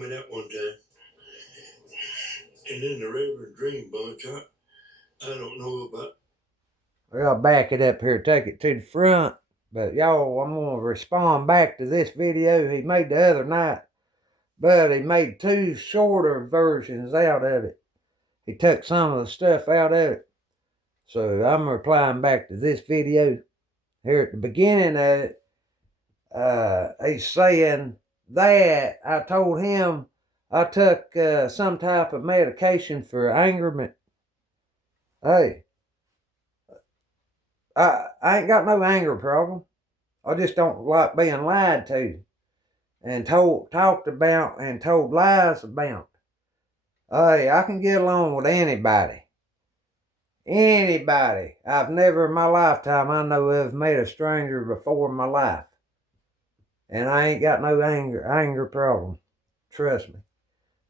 told me that one time. And then the Reverend Dream Bunch, I don't know about. Well, I'll back it up here, take it to the front. But y'all, I'm going to respond back to this video he made the other night. But he made two shorter versions out of it. He took some of the stuff out of it. So I'm replying back to this video. Here at the beginning of it, he's saying that I told him I took some type of medication for angerment. Hey, I ain't got no anger problem. I just don't like being lied to and talked about and told lies about. Hey, I can get along with anybody. Anybody. I've never in my lifetime I know of met a stranger before in my life. And I ain't got no anger problem. Trust me.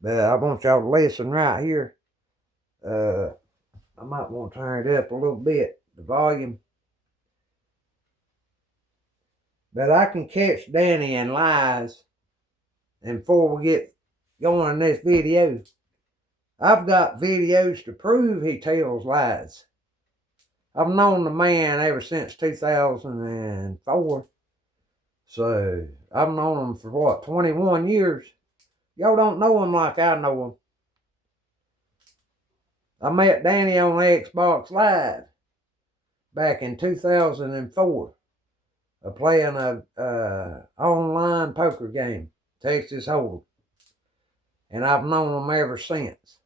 But I want y'all to listen right here. I might want to turn it up a little bit, the volume. But I can catch Danny in lies. And before we get going in this video, I've got videos to prove he tells lies. I've known the man ever since 2004. So I've known him for what, 21 years? Y'all don't know him like I know him. I met Danny on Xbox Live back in 2004, playing a online poker game, Texas Hold'em, and I've known him ever since.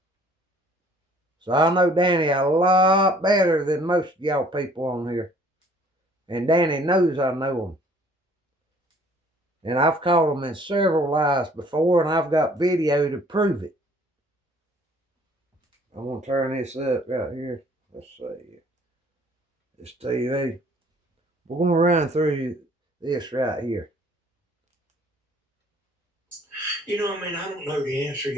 So I know Danny a lot better than most of y'all people on here, and Danny knows I know him. And I've caught him in several lies before, and I've got video to prove it. I'm going to turn this up right here. Let's see. This TV. We're going to run through this right here. I don't know the answer,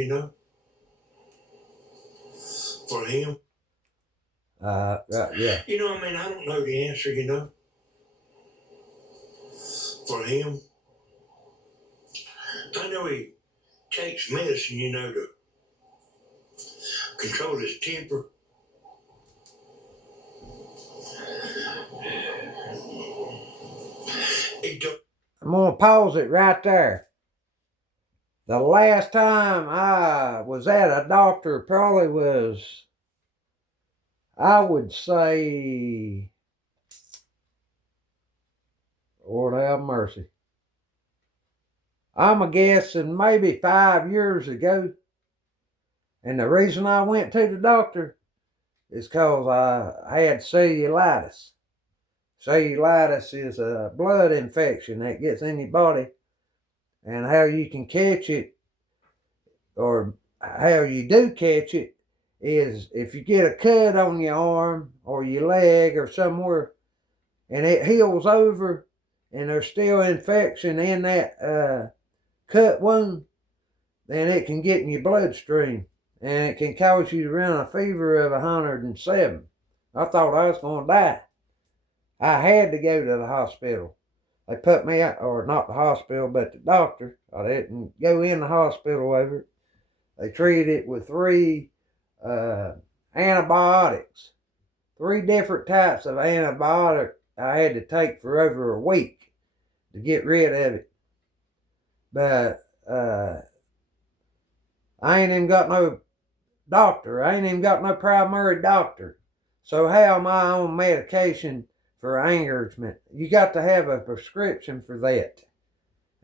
for him. Yeah. I don't know the answer, for him. I know he takes medicine, to control his temper. I'm going to pause it right there. The last time I was at a doctor probably was, I would say, Lord have mercy, I'm guessing maybe 5 years ago. And the reason I went to the doctor is because I had cellulitis. Cellulitis is a blood infection that gets in your body. And how you can catch it, or how you do catch it, is if you get a cut on your arm or your leg or somewhere, and it heals over, and there's still infection in that cut wound, then it can get in your bloodstream, and it can cause you to run a fever of 107. I thought I was going to die. I had to go to the hospital. They put me out, or not the hospital, but the doctor. I didn't go in the hospital over it. They treated it with 3 antibiotics. 3 different types of antibiotic I had to take for over a week to get rid of it. But I ain't even got no doctor. I ain't even got no primary doctor. So how am I on medication for angerment? You got to have a prescription for that.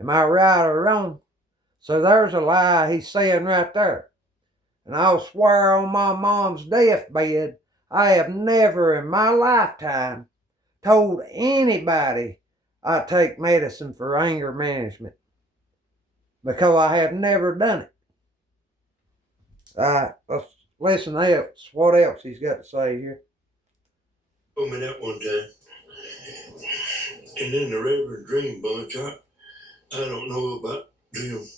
Am I right or wrong? So there's a lie he's saying right there. And I'll swear on my mom's deathbed, I have never in my lifetime told anybody I take medicine for anger management, because I have never done it. Let's listen else. What else he's got to say here? Told me that one time. And then the Reverend Dream Bunch, I don't know about them.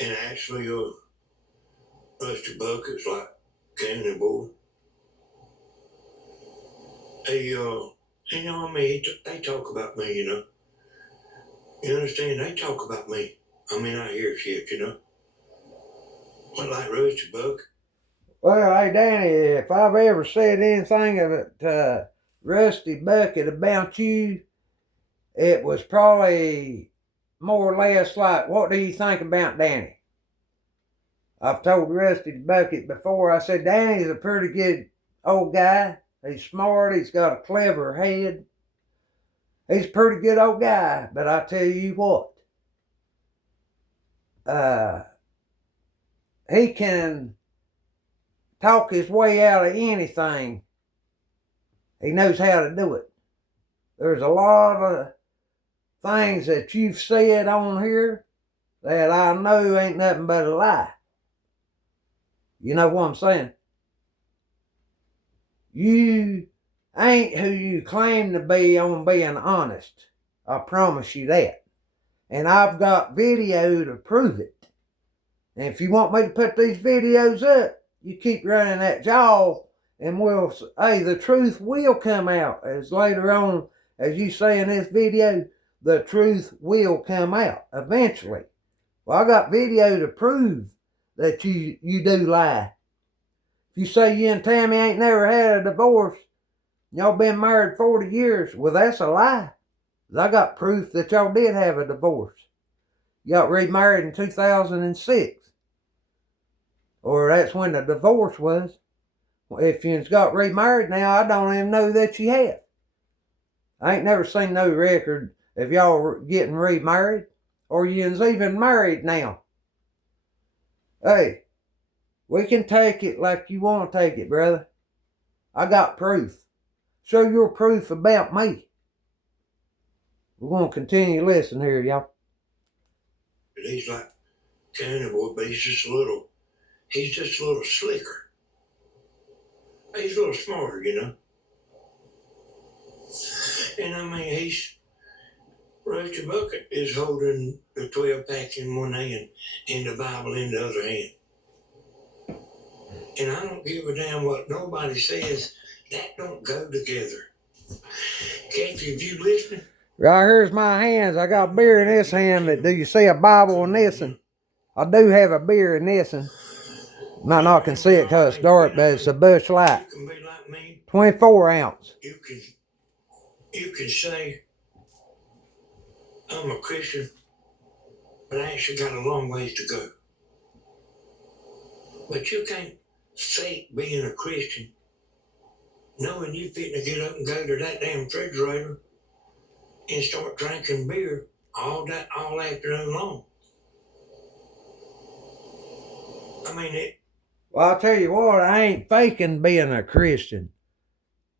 And actually, Rusty Buckets, like County Boy. They talk about me, You understand? They talk about me. I mean, I hear shit, you know. But like Rusty Buck. Well, hey, Danny, if I've ever said anything of it, Rusty Bucket about you, it was probably more or less like, what do you think about Danny? I've told Rusty Bucket before, I said, Danny's a pretty good old guy. He's smart, he's got a clever head. He's a pretty good old guy, but I tell you what, he can talk his way out of anything. He knows how to do it. There's a lot of things that you've said on here that I know ain't nothing but a lie. You know what I'm saying? You ain't who you claim to be on being honest. I promise you that. And I've got video to prove it. And if you want me to put these videos up, you keep running that jaw and the truth will come out. As later on, as you say in this video, the truth will come out eventually. Well, I got video to prove that you do lie. If you say you and Tammy ain't never had a divorce, y'all been married 40 years, well, that's a lie. I got proof that y'all did have a divorce. You got remarried in 2006. Or that's when the divorce was. If you got remarried now, I don't even know that you have. I ain't never seen no record of y'all getting remarried. Or you's even married now. Hey, we can take it like you want to take it, brother. I got proof. Show your proof about me. We're going to continue listening here, y'all. He's like Cannibal, but he's just a little slicker. He's a little smarter, you know. And I mean, Rusty Bucket is holding the 12 pack in one hand and the Bible in the other hand. And I don't give a damn what nobody says. That don't go together. Kathy, if you listening? Right here's my hands. I got beer in this hand. But do you see a Bible in this one? I do have a beer in this one. Might not can see it because it's dark, but it's a Busch Light. You can be like me. 24 ounce. You can say, I'm a Christian, but I actually got a long ways to go. But you can't fake being a Christian knowing you fitting to get up and go to that damn refrigerator and start drinking beer all afternoon long. I mean, Well, I'll tell you what, I ain't faking being a Christian.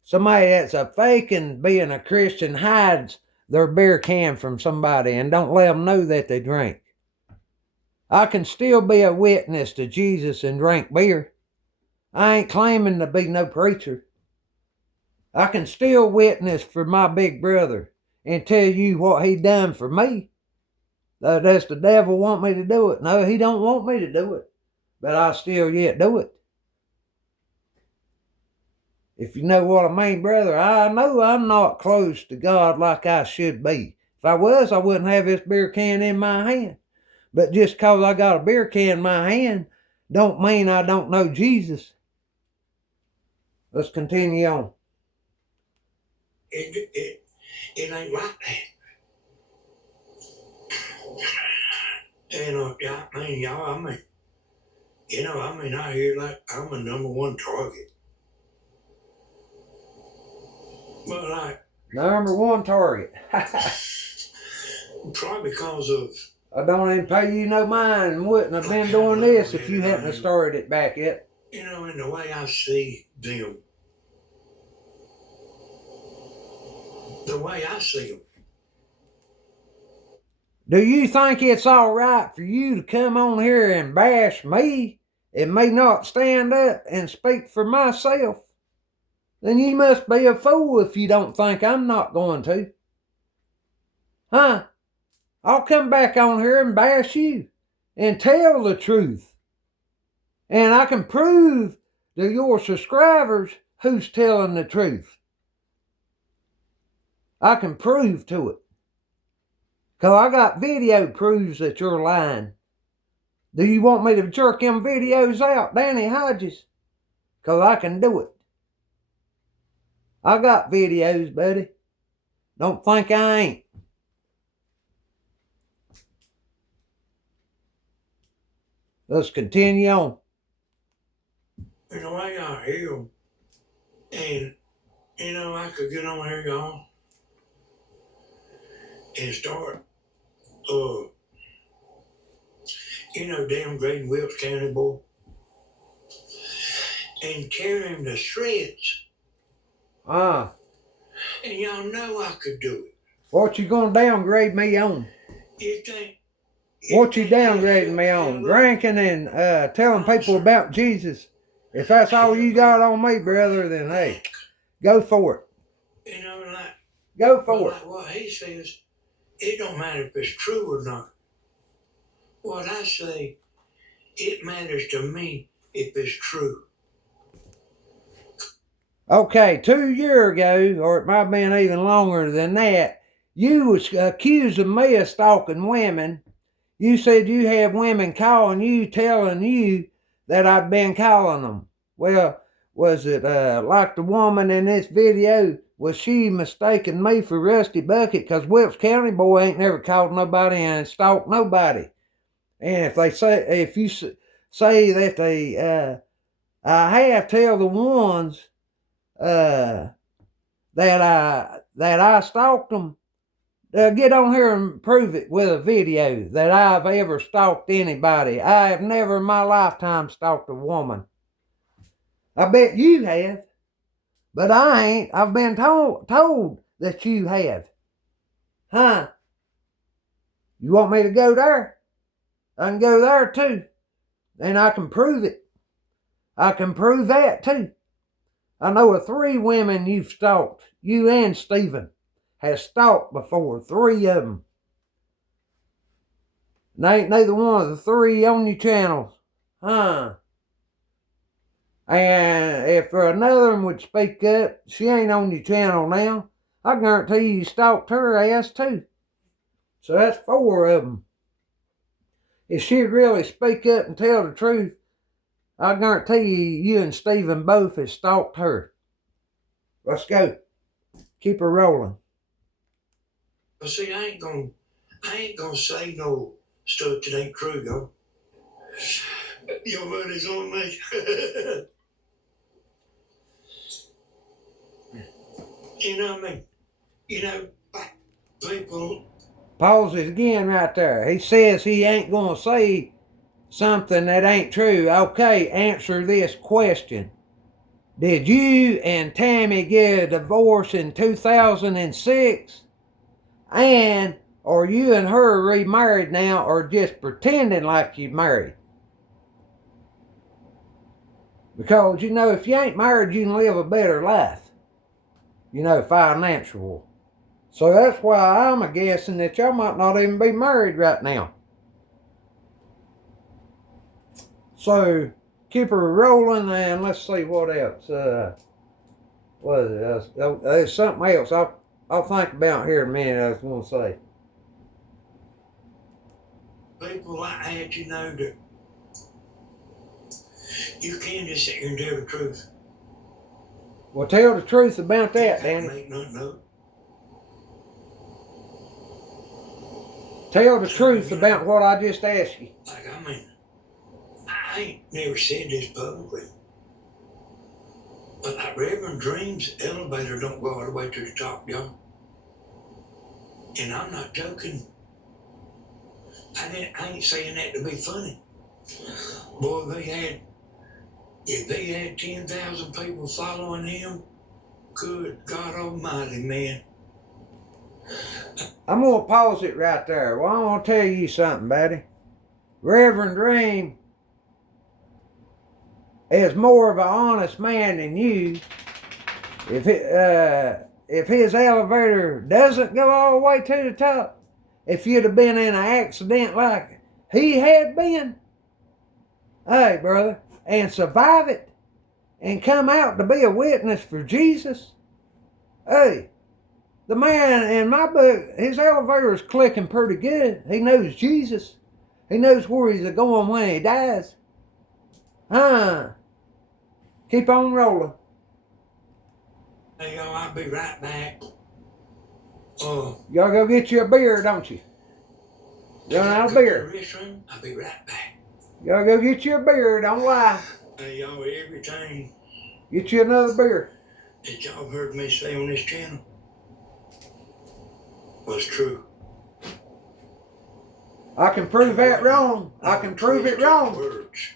Somebody that's a faking being a Christian hides their beer can from somebody and don't let them know that they drink. I can still be a witness to Jesus and drink beer. I ain't claiming to be no preacher. I can still witness for my big brother and tell you what he done for me. Does the devil want me to do it? No, he don't want me to do it. But I still yet do it. If you know what I mean, brother, I know I'm not close to God like I should be. If I was, I wouldn't have this beer can in my hand. But just because I got a beer can in my hand, don't mean I don't know Jesus. Let's continue on. it ain't like that. And yeah, I mean, y'all, I hear like I'm a number one target. But like, Number one target. probably because of, I don't even pay you no mind and wouldn't have been doing this if you hadn't have started it back yet. you know, in the way I see them. The way I see them. Do you think it's all right for you to come on here and bash me and me not stand up and speak for myself? Then you must be a fool if you don't think I'm not going to. Huh? I'll come back on here and bash you and tell the truth. And I can prove to your subscribers who's telling the truth. I can prove to it. Because I got video proves that you're lying. Do you want me to jerk them videos out, Danny Hodges? Because I can do it. I got videos, buddy. Don't think I ain't. Let's continue on. And the way I heal, and I could get on here, y'all, and start, downgrading Wilkes County, boy, and tear him to shreds. And y'all know I could do it. What you gonna downgrade me on? You think? What you downgrading me on? Drinking and telling people about Jesus. If that's all you got on me, brother, then hey, go for it. Go for it. Like what he says, it don't matter if it's true or not. What I say, it matters to me if it's true. Okay, 2 years ago, or it might have been even longer than that, you was accusing me of stalking women. You said you had women calling you, telling you that I'd been calling them. Well, was it like the woman in this video? Was she mistaking me for Rusty Bucket? Because Wilkes County boy ain't never called nobody and stalked nobody. And if you say that I have, tell the ones that I stalked them. Get on here and prove it with a video that I've ever stalked anybody. I have never in my lifetime stalked a woman. I bet you have, but I ain't. I've been told that you have. Huh? You want me to go there? I can go there too, and I can prove it. I can prove that too. I know of 3 women you've stalked. You and Stephen has stalked before. 3 of them. And ain't neither one of the 3 on your channels. Huh? And if another one would speak up, she ain't on your channel now. I guarantee you stalked her ass too. So that's 4 of them. If she'd really speak up and tell the truth, I guarantee you and Stephen both have stalked her. Let's go. Keep her rolling. But see, I ain't gonna say no stuff that ain't true, yo. Your money's on me. You know what I mean? People. Pause it again right there. He says he ain't gonna say something that ain't true. Okay, answer this question. Did you and Tammy get a divorce in 2006? And are you and her remarried now, or just pretending like you married? Because, if you ain't married, you can live a better life. Financial. So that's why I'm a guessing that y'all might not even be married right now. So keep her rolling, and let's see what else. What is it? There's something else I'll think about here in a minute. I was going to say. People like that, that you can't just sit here and tell the truth. Well, tell the truth about that, Danny. Make nothing up. Tell the truth about what I just asked you. I ain't never said this publicly, but like Reverend Dream's elevator don't go all the way to the top, y'all. And I'm not joking. I ain't saying that to be funny. Boy, if they had 10,000 people following him, good God Almighty, man. I'm going to pause it right there. Well, I'm going to tell you something, buddy. Reverend Dream is more of an honest man than you. If his elevator doesn't go all the way to the top, if you'd have been in an accident like he had been, hey, brother, and survive it, and come out to be a witness for Jesus, hey, The man in my book, his elevator is clicking pretty good. He knows Jesus. He knows where he's going when he dies. Keep on rolling. Hey, y'all, I'll be right back. Y'all go get you a beer, don't you? Run out of beer. I'll be right back. Y'all go get you a beer, don't lie. Hey, y'all, everything Get you another beer. that y'all heard me say on this channel was true. I can prove that wrong. I can prove it wrong. Words.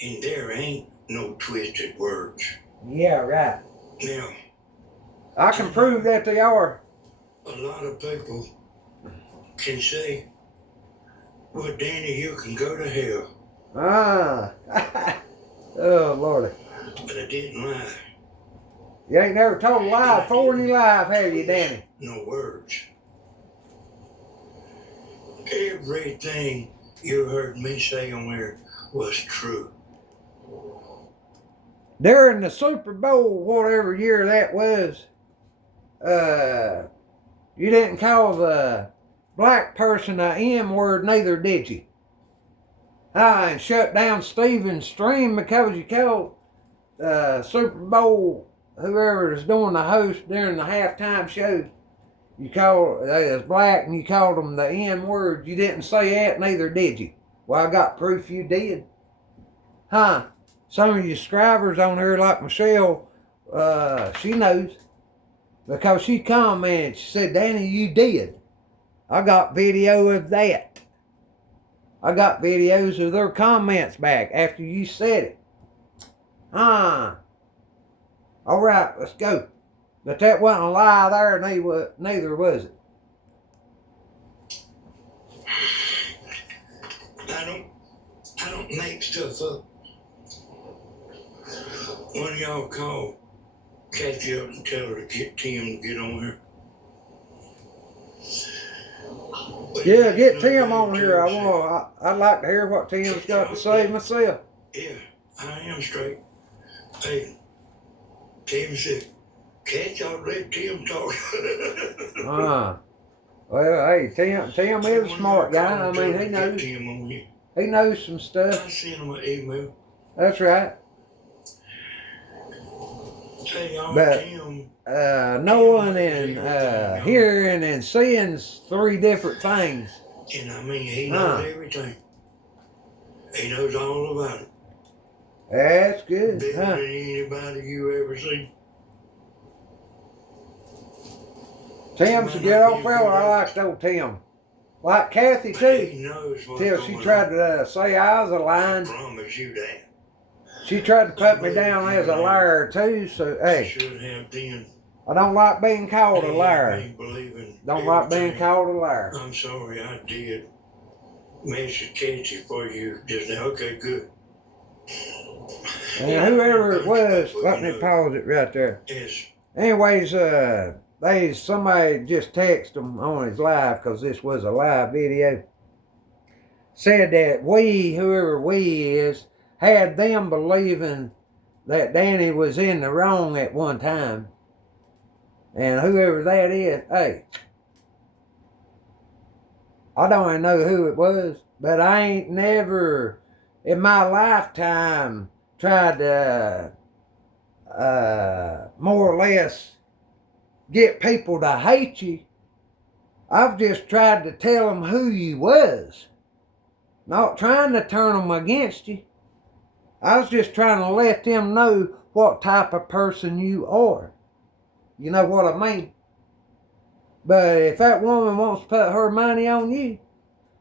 And there ain't no twisted words. Yeah, right. Now, I can prove that they are. a lot of people can say, well, Danny, you can go to hell. Oh, Lordy. But I didn't lie. You ain't never told a lie before in your life, have you, Danny? No words. Everything you heard me say on there was true. During the Super Bowl, whatever year that was, you didn't call the black person a M-word, neither did you. And shut down Steven's stream because you called Super Bowl, whoever was doing the host during the halftime show, you called, they was black and you called them the N-word. You didn't say that, neither did you. Well, I got proof you did. Some of you scribers on here like Michelle, she knows. Because she commented, she said, Danny, you did. I got video of that. I got videos of their comments back after you said it. All right, let's go. But that wasn't a lie there, neither was it. I don't make stuff up. One of y'all call Kathy up and tell her to get Tim to get on here. Yeah, get Tim on here. I'd like to hear what Tim's got to say myself. Yeah, I am straight. Hey, Tim said, can't y'all let Tim talk? Well, hey, Tim is a smart guy. I mean, he knows some stuff. I sent him an email. That's right. Hey, y'all, But Tim, knowing and hearing and seeing's three different things. And I mean, he knows everything. He knows all about it. That's good. Better than anybody you ever seen. Tim's a good old fella. I liked old Tim. Like Kathy too. He knows what's Till she going tried on. to say I was a lying. I promise you that. She tried to put me down as a liar too. So hey, should have then. I don't like being called a liar. Don't like being called a liar. I'm sorry, I did message Kathy for you just now. Okay, good. And whoever it was, let me pause it right there. Yes. Anyways, somebody just texted him on his live, because this was a live video, said that whoever we is, had them believing that Danny was in the wrong at one time. And whoever that is, hey, I don't even know who it was, but I ain't never in my lifetime tried to more or less get people to hate you. I've just tried to tell them who you was, not trying to turn them against you. I was just trying to let them know what type of person you are. You know what I mean? But if that woman wants to put her money on you,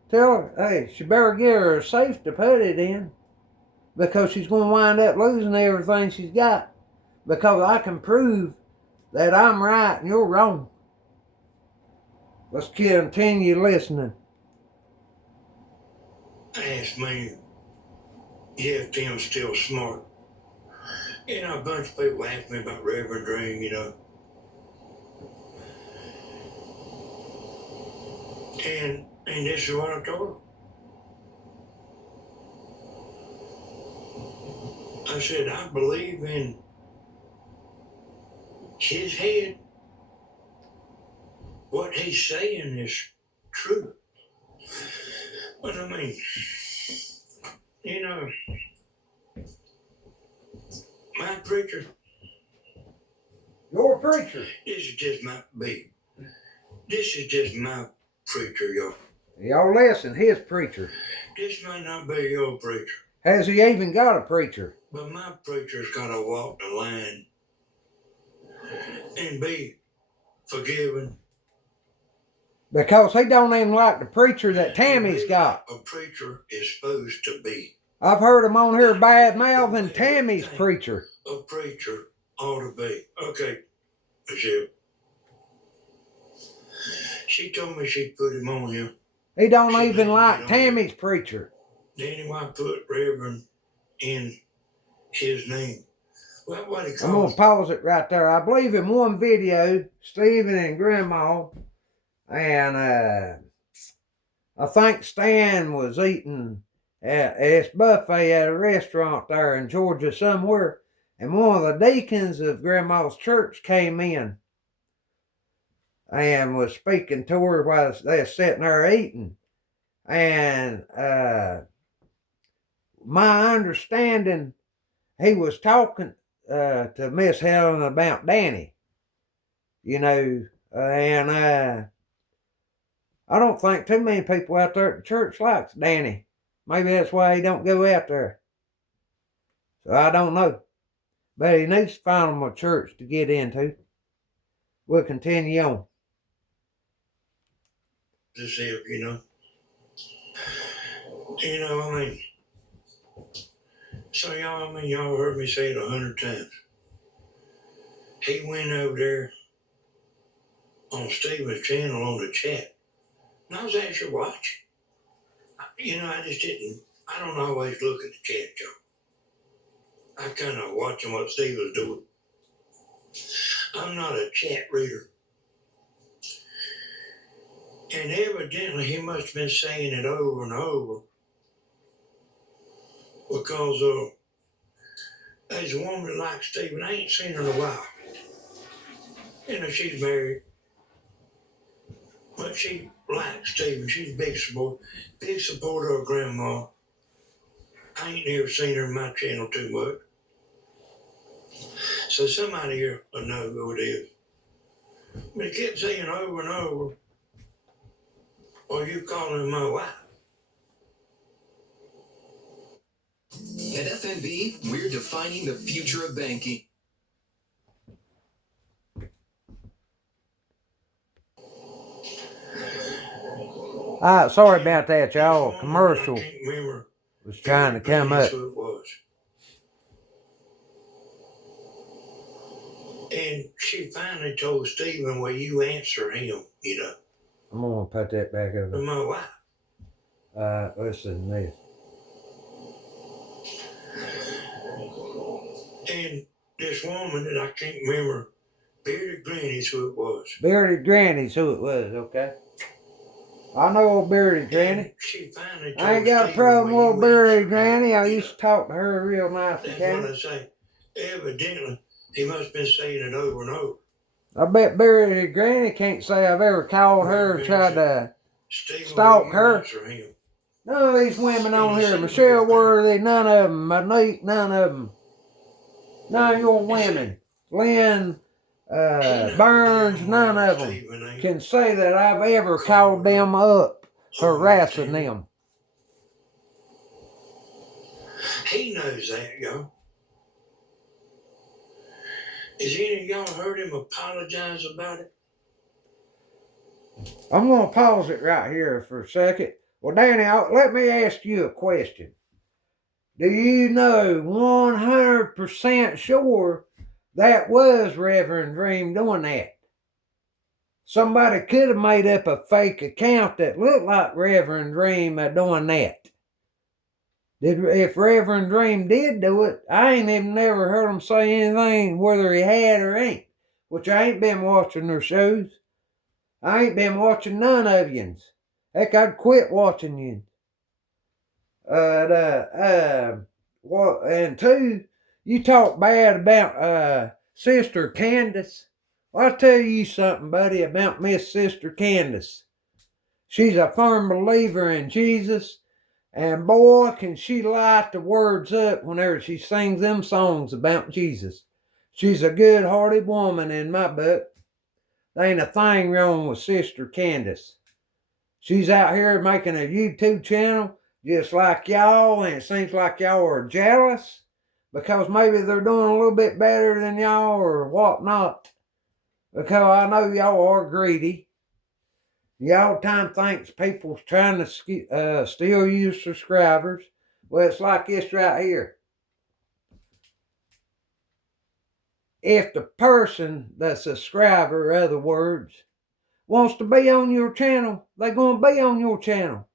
tell her, hey, she better get her a safe to put it in, because she's going to wind up losing everything she's got, because I can prove that I'm right and you're wrong. Let's continue listening. Ask me if Tim's still smart. You know, a bunch of people ask me about Reverend Dream, you know. And this is what I told him. I said, I believe in his head what he's saying is true. But I mean, you know, my preacher. Your preacher. This is just my preacher, y'all. Y'all listen, his preacher. This might not be your preacher. Has he even got a preacher? But my preacher's got to walk the line and be forgiven. Because he don't even like the preacher that Tammy's got. A preacher is supposed to be. I've heard him on here bad mouthing Tammy's preacher. A preacher ought to be. Okay, Michelle. She told me she'd put him on here. He don't even like Tammy's preacher. Then why put Reverend in his name? Well, what he I'm going to pause it right there. I believe in one video, Stephen and Grandma, and I think Stan was eating at this buffet at a restaurant there in Georgia somewhere, and one of the deacons of Grandma's church came in and was speaking to her while they were sitting there eating. And my understanding, he was talking to Miss Helen about Danny, you know, and I don't think too many people out there at the church likes Danny. Maybe that's why he don't go out there. So I don't know. But he needs to find him a church to get into. We'll continue on. This here, you know. I mean, so y'all heard me say it 100 times. He went over there on Stephen's channel on the chat. And I was actually watching. I don't always look at the chat, y'all. I kind of watching what Steve was doing. I'm not a chat reader. And evidently he must have been saying it over and over because there's a woman like Stephen. I ain't seen her in a while. She's married. But she likes Stephen. She's a big supporter of Grandma. I ain't never seen her in my channel too much. So somebody here will know who it is. But he kept saying over and over, "Are you calling my wife?" At FNB, we're defining the future of banking. Sorry about that, y'all. Commercial was trying to come up. And she finally told Stephen, "Well, you answer him, you know." I'm going to put that back over. For my wife. Listen to this. And this woman that I can't remember, Bearded Granny's who it was. Bearded Granny's who it was, okay. I know old Bearded Granny. She finally told I ain't got a problem with old Bearded Granny. I used to talk to her real nice. That's what I say. Evidently, he must have been saying it over and over. I bet Bearded Granny can't say I've ever called her or tried to stalk her. None of these women on here, Michelle Worthy, none of them, Monique, none of them. None of your women. Lynn Burns, none of them can say that I've ever called them up harassing them. He knows that, y'all. Has any of y'all heard him apologize about it? I'm going to pause it right here for a second. Well, Danny, let me ask you a question. Do you know 100% sure that was Reverend Dream doing that? Somebody could have made up a fake account that looked like Reverend Dream doing that. If Reverend Dream did do it, I ain't even never heard him say anything whether he had or ain't. Which I ain't been watching their shows. I ain't been watching none of yous. Heck, I'd quit watching you. And two, you talk bad about Sister Candace Well, I'll tell you something, buddy, about Miss Sister Candace. She's a firm believer in Jesus, and boy, can she light the words up whenever she sings them songs about Jesus. She's a good-hearted woman in my book. There ain't a thing wrong with Sister Candace. She's out here making a YouTube channel just like y'all, and it seems like y'all are jealous because maybe they're doing a little bit better than y'all or whatnot. Because I know y'all are greedy. Y'all time thinks people's trying to steal you subscribers. Well, it's like this right here. If the person, the subscriber, in other words, wants to be on your channel, they're going to be on your channel.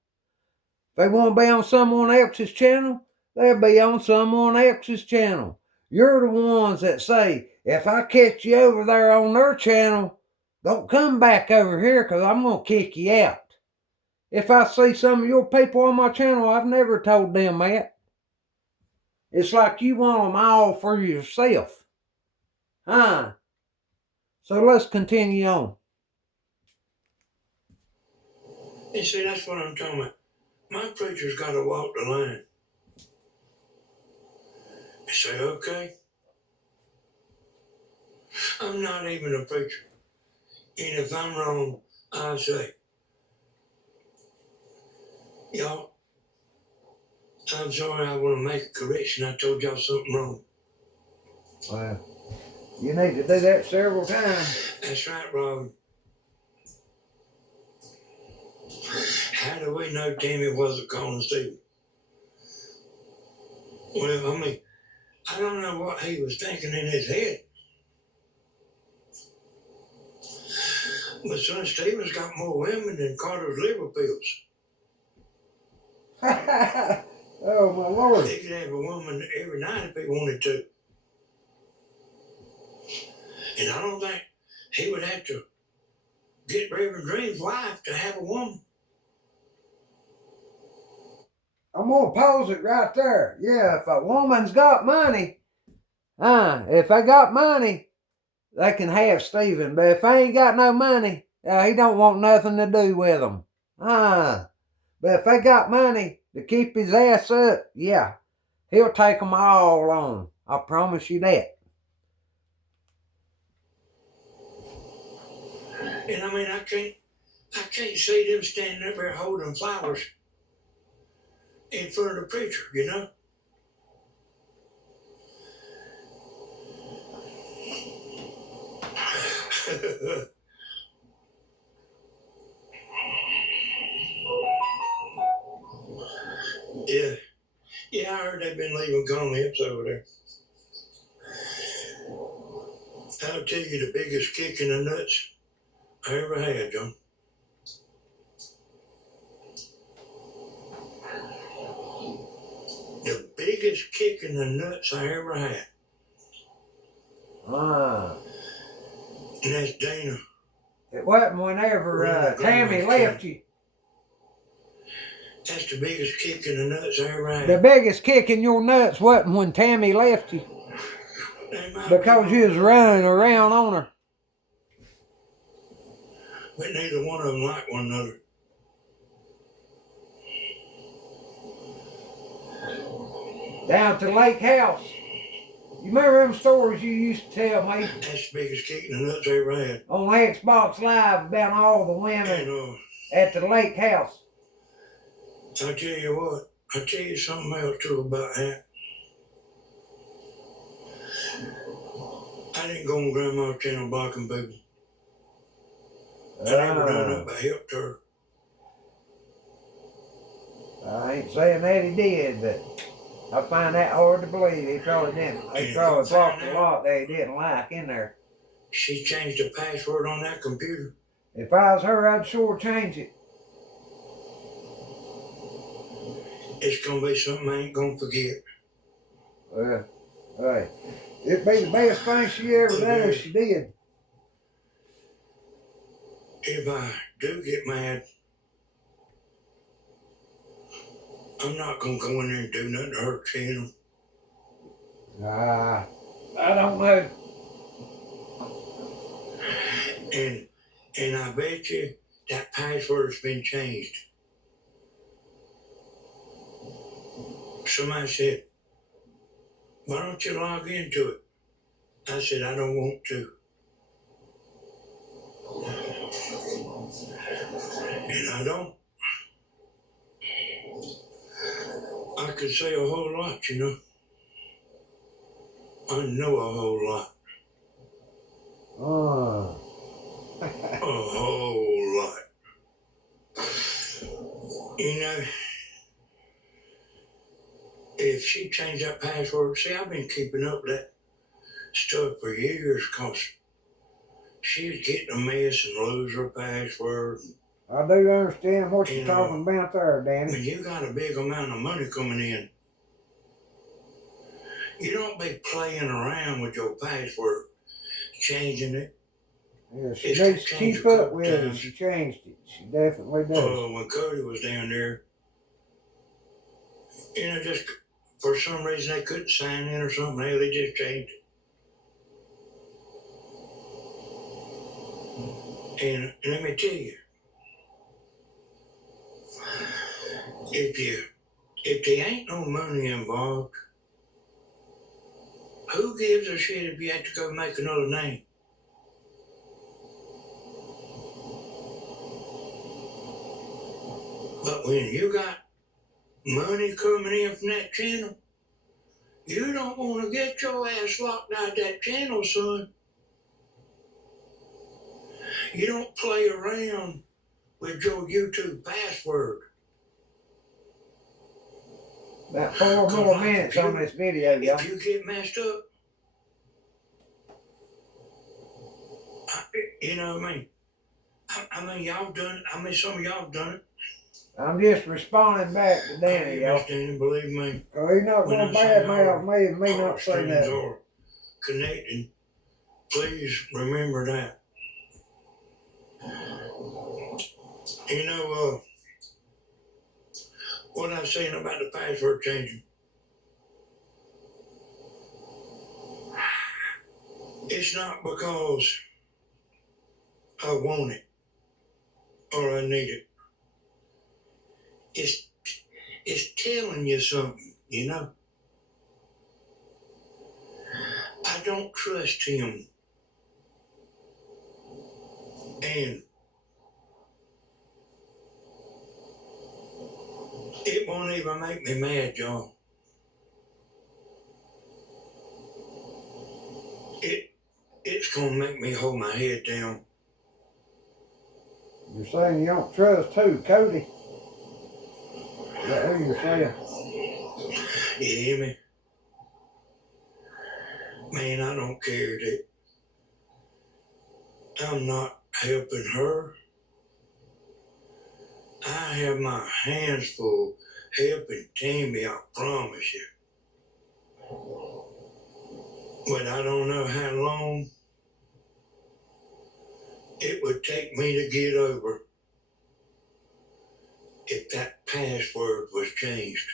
If they want to be on someone else's channel, they'll be on someone else's channel. You're the ones that say, if I catch you over there on their channel, don't come back over here because I'm going to kick you out. If I see some of your people on my channel, I've never told them that. It's like you want them all for yourself. Huh? So let's continue on. And see, that's what I'm talking about. My preacher's got to walk the line. I say, okay, I'm not even a preacher. And if I'm wrong, I'll say, y'all, I'm sorry, I want to make a correction. I told y'all something wrong. Well, you need to do that several times. That's right, Robin. How do we know Tammy wasn't calling Steve? Well, I mean, I don't know what he was thinking in his head. But son, Steven's got more women than Carter's liver pills. Oh, my Lord. He could have a woman every night if he wanted to. And I don't think he would have to get Reverend Dream's wife to have a woman. I'm going to pause it right there. Yeah, if a woman's got money, if they got money, they can have Stephen. But if they ain't got no money, he don't want nothing to do with them. But if they got money to keep his ass up, yeah, he'll take them all on. I promise you that. And I mean, I can't see them standing up there holding flowers in front of the preacher, you know? Yeah, I heard they've been leaving comments over there. I'll tell you the biggest kick in the nuts I ever had, John. The biggest kick in the nuts I ever had. And that's Dana. It wasn't whenever Tammy left you. That's the biggest kick in the nuts I ever had. The biggest kick in your nuts wasn't when Tammy left you. Because you was running around on her. But neither one of them like one another. Down to Lake House. You remember them stories you used to tell me? That's the biggest kick in the nuts I ever had. On Xbox Live about all the women at the Lake House. I'll tell you what. I'll tell you something else too about that. I didn't go on Grandma's channel blocking people. I never done it, but I helped her. I ain't saying that he did, but I find that hard to believe. He probably didn't. He probably blocked a lot that he didn't like in there. She changed the password on that computer. If I was her, I'd sure change it. It's gonna be something I ain't gonna forget. Well, hey, it'd be the best thing she ever done if she did. If I do get mad, I'm not gonna go in there and do nothing to her channel. I don't know. And I bet you that password's been changed. Somebody said, why don't you log into it? I said, I don't want to. And I don't. I could say a whole lot, you know. I know a whole lot. Oh. A whole lot. You know, if she changed that password, see, I've been keeping up with that stuff for years because she was getting a mess and lose her password. I do understand what you're talking about there, Danny. When you got a big amount of money coming in, you don't be playing around with your password, changing it. Yeah, she needs to keep up with it. She changed it. She definitely does. When Cody was down there, you know, just for some reason they couldn't sign in or something, they just changed it. And let me tell you, if there ain't no money involved, who gives a shit if you have to go make another name? But when you got money coming in from that channel, you don't want to get your ass locked out that channel, son. You don't play around with your YouTube password. About 4 more minutes on this video, y'all. If you get messed up, you know what I mean? I mean, y'all done it. I mean, some of y'all done it. I'm just responding back to Danny, y'all. Believe me. Oh, he's not going to badmouth me and me not say nothing. Are connecting. Please remember that. You know, what I was saying about the password changing. It's not because I want it or I need it. It's telling you something, you know. I don't trust him. And it won't even make me mad, y'all. It's gonna make me hold my head down. You're saying you don't trust who, Cody? Is that who you're saying? You hear me? Man, I don't care that I'm not helping her. I have my hands full helping Tammy, I promise you. But I don't know how long it would take me to get over if that password was changed.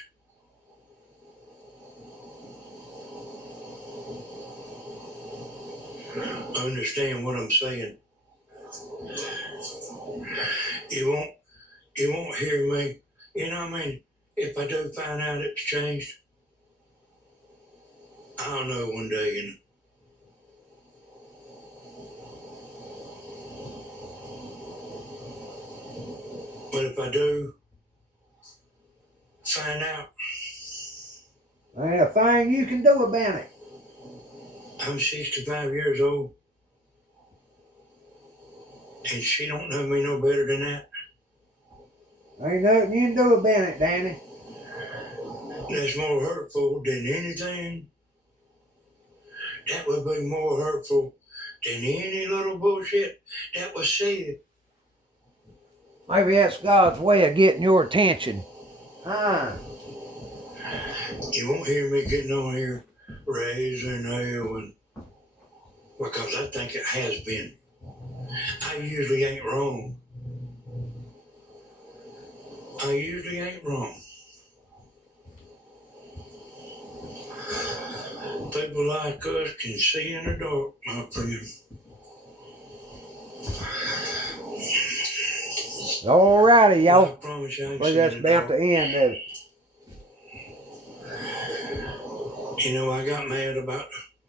Understand what I'm saying? You won't hear me. You know what I mean? If I do find out it's changed, I'll know one day, you know. But if I do find out, There ain't a thing you can do about it. I'm 65 years old, and she don't know me no better than that. Ain't nothing you can do about it, Danny. That's more hurtful than anything. That would be more hurtful than any little bullshit that was said. Maybe that's God's way of getting your attention. You won't hear me getting on here raising hell, and because I think it has been. I usually ain't wrong. I usually ain't wrong. People like us can see in the dark, my friend. Alrighty, I y'all. promise you I ain't Well, seen that's a about dog. the end of it. You know, I got mad about.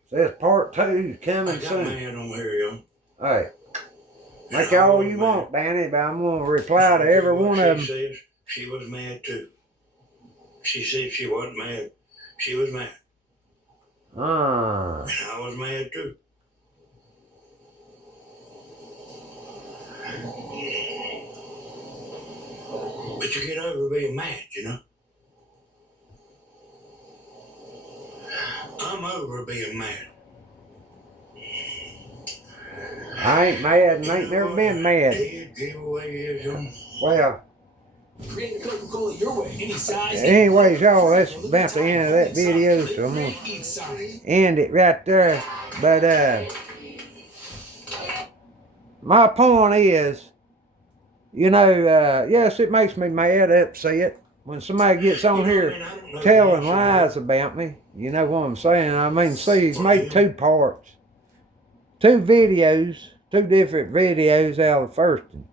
Says part 2 is I coming got soon. mad on here, yo. Alright. Make And I all was you mad. want, Danny, but I'm going to reply to Okay, every what one she of them. says, she was mad too. She said she wasn't mad. She was mad. Ah. And I was mad too. But you get over being mad, you know. I'm over being mad. I ain't mad and ain't never been mad. Dead giveaway is, yo. Well, Create the Coca-Cola your way, any size. anyways, y'all, that's about the end of that video, so I'm going to end it right there. But, my point is, you know, yes, it makes me mad, upset, when somebody gets on here telling lies about me. You know what I'm saying? I mean, see, he's made 2 parts. 2 videos, 2 different videos out of the first one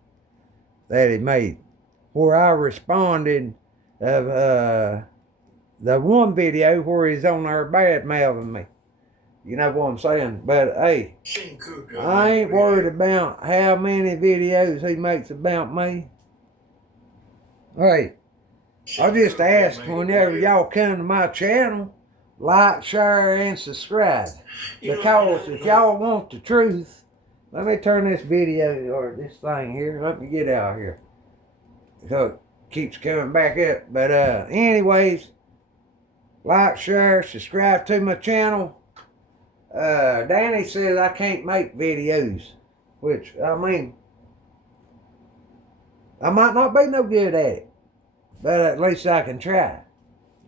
that he made, where I responded of the one video where he's on there bad mouthing me. You know what I'm saying? But hey, I ain't worried about how many videos he makes about me. Hey, I just ask whenever y'all come to my channel, like, share, and subscribe. Because if y'all want the truth, let me turn this video or this thing here. Let me get out here. So it keeps coming back up. But anyways, like, share, subscribe to my channel. Danny says I can't make videos. Which, I mean, I might not be no good at it. But at least I can try.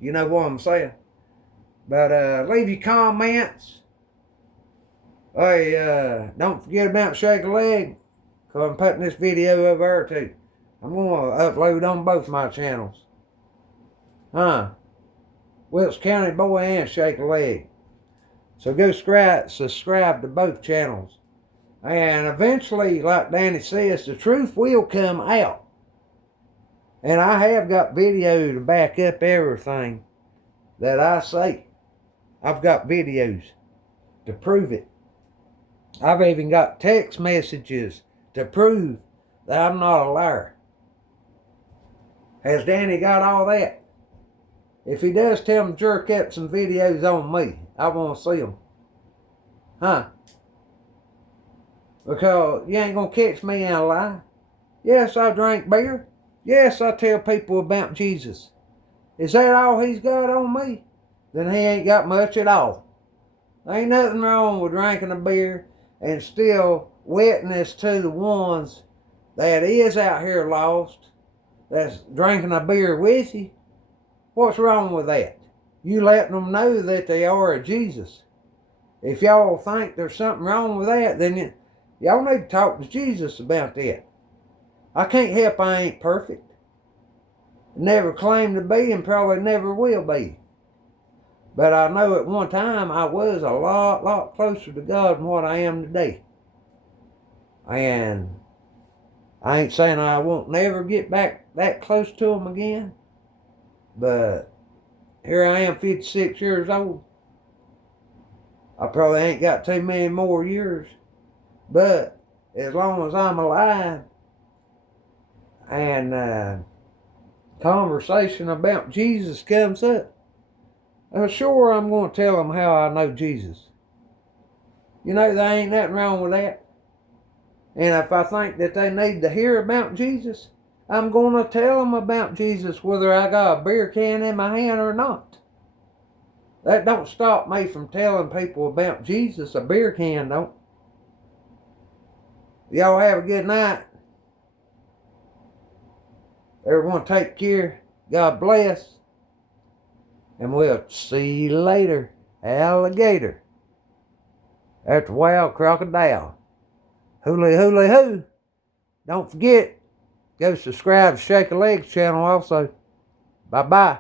You know what I'm saying? But leave your comments. Hey, don't forget about Shake a Leg, because I'm putting this video over there too. I'm going to upload on both my channels. Wilkes County Boy and Shake a Leg. So go subscribe to both channels. And eventually, like Danny says, the truth will come out. And I have got video to back up everything that I say. I've got videos to prove it. I've even got text messages to prove that I'm not a liar. Has Danny got all that? If he does, tell him to jerk up some videos on me. I want to see them. Because you ain't going to catch me in a lie. Yes, I drink beer. Yes, I tell people about Jesus. Is that all he's got on me? Then he ain't got much at all. Ain't nothing wrong with drinking a beer and still witness to the ones that is out here lost, that's drinking a beer with you. What's wrong with that? You letting them know that they are a Jesus. If y'all think there's something wrong with that, then y'all need to talk to Jesus about that. I can't help I ain't perfect. Never claimed to be and probably never will be. But I know at one time I was a lot closer to God than what I am today. And I ain't saying I won't never get back that close to him again. But here I am, 56 years old. I probably ain't got too many more years. But as long as I'm alive and conversation about Jesus comes up, sure I'm going to tell them how I know Jesus. You know, there ain't nothing wrong with that. And if I think that they need to hear about Jesus, I'm going to tell them about Jesus whether I got a beer can in my hand or not. That don't stop me from telling people about Jesus. A beer can don't. Y'all have a good night. Everyone take care. God bless. And we'll see you later. Alligator. That's wild crocodile. Hooly hooly hoo. Don't forget, go subscribe to Shake a Legs channel also. Bye bye.